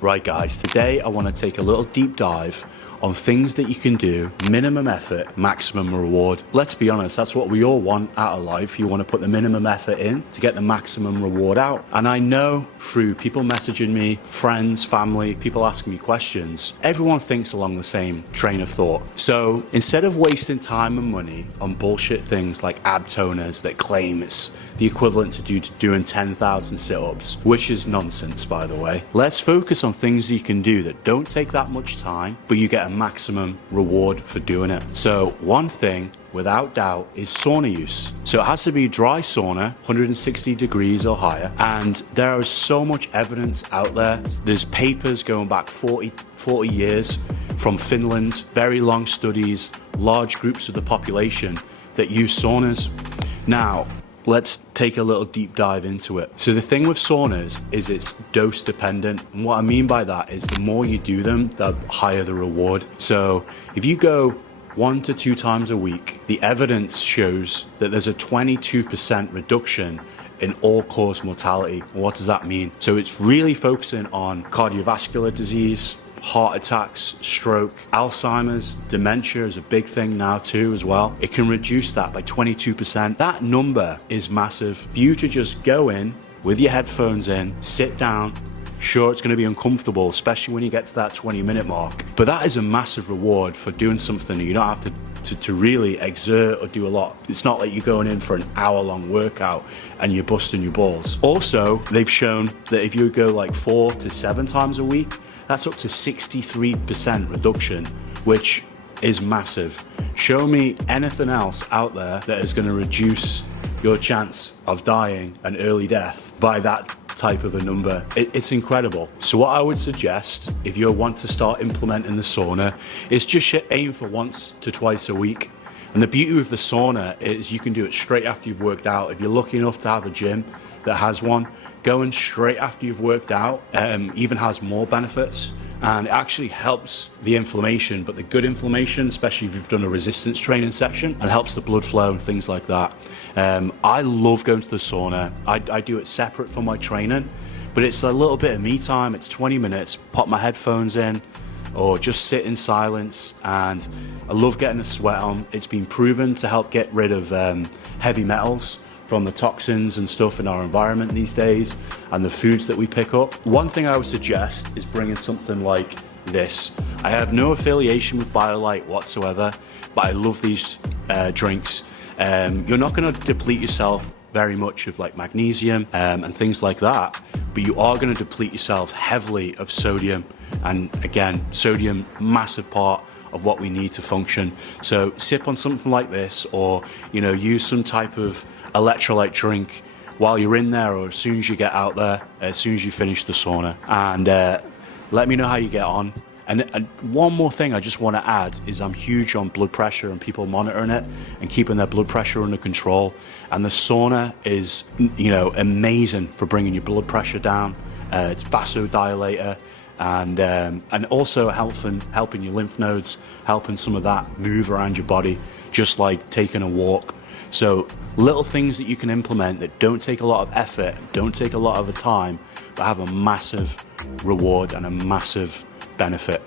Right guys, today I want to take a little deep dive on things that you can do, minimum effort, maximum reward. Let's be honest, that's what we all want out of life. You want to put the minimum effort in to get the maximum reward out. And I know through people messaging me, friends, family, people asking me questions, everyone thinks along the same train of thought. So instead of wasting time and money on bullshit things like ab toners that claim it's the equivalent to doing 10,000 sit-ups, which is nonsense by the way, let's focus on things you can do that don't take that much time, but you get a maximum reward for doing it. So one thing without doubt is sauna use. So it has to be dry sauna, 160 degrees or higher. And there is so much evidence out there. There's papers going back 40 years from Finland, very long studies, large groups of the population that use saunas. Now, let's take a little deep dive into it. So the thing with saunas is it's dose dependent. And what I mean by that is the more you do them, the higher the reward. So if you go 1 to 2 times a week, the evidence shows that there's a 22% reduction in all-cause mortality. What does that mean? So it's really focusing on cardiovascular disease, heart attacks, stroke, Alzheimer's, dementia is a big thing now too as well. It can reduce that by 22%. That number is massive. For you to just go in with your headphones in, sit down, sure it's going to be uncomfortable, especially when you get to that 20-minute mark, but that is a massive reward for doing something you don't have to really exert or do a lot. It's not like you're going in for an hour-long workout and you're busting your balls. Also, they've shown that if you go like 4 to 7 times a week, that's up to 63% reduction, which is massive. Show me anything else out there that is going to reduce your chance of dying an early death by that type of a number. It's incredible. So what I would suggest, if you want to start implementing the sauna, is just aim for 1 to 2 a week. And the beauty with the sauna is you can do it straight after you've worked out. If you're lucky enough to have a gym that has one, going straight after you've worked out even has more benefits, and it actually helps the inflammation, but the good inflammation, especially if you've done a resistance training section, and helps the blood flow and things like that. I love going to the sauna. I do it separate from my training, but it's a little bit of me time. It's 20 minutes, pop my headphones in, or just sit in silence, and I love getting a sweat on. It's been proven to help get rid of heavy metals from the toxins and stuff in our environment these days, and the foods that we pick up. One thing I would suggest is bringing something like this. I have no affiliation with BioLite whatsoever, but I love these drinks. You're not gonna deplete yourself very much of like magnesium and things like that, but you are gonna deplete yourself heavily of sodium. And again, sodium, massive part of what we need to function. So sip on something like this, or use some type of electrolyte drink while you're in there, or as soon as you get out there, as soon as you finish the sauna, and let me know how you get on. And one more thing I just want to add is I'm huge on blood pressure and people monitoring it and keeping their blood pressure under control. And the sauna is, amazing for bringing your blood pressure down. It's vasodilator, and also helping your lymph nodes, helping some of that move around your body, just like taking a walk. So little things that you can implement that don't take a lot of effort, don't take a lot of the time, but have a massive reward and a massive benefit.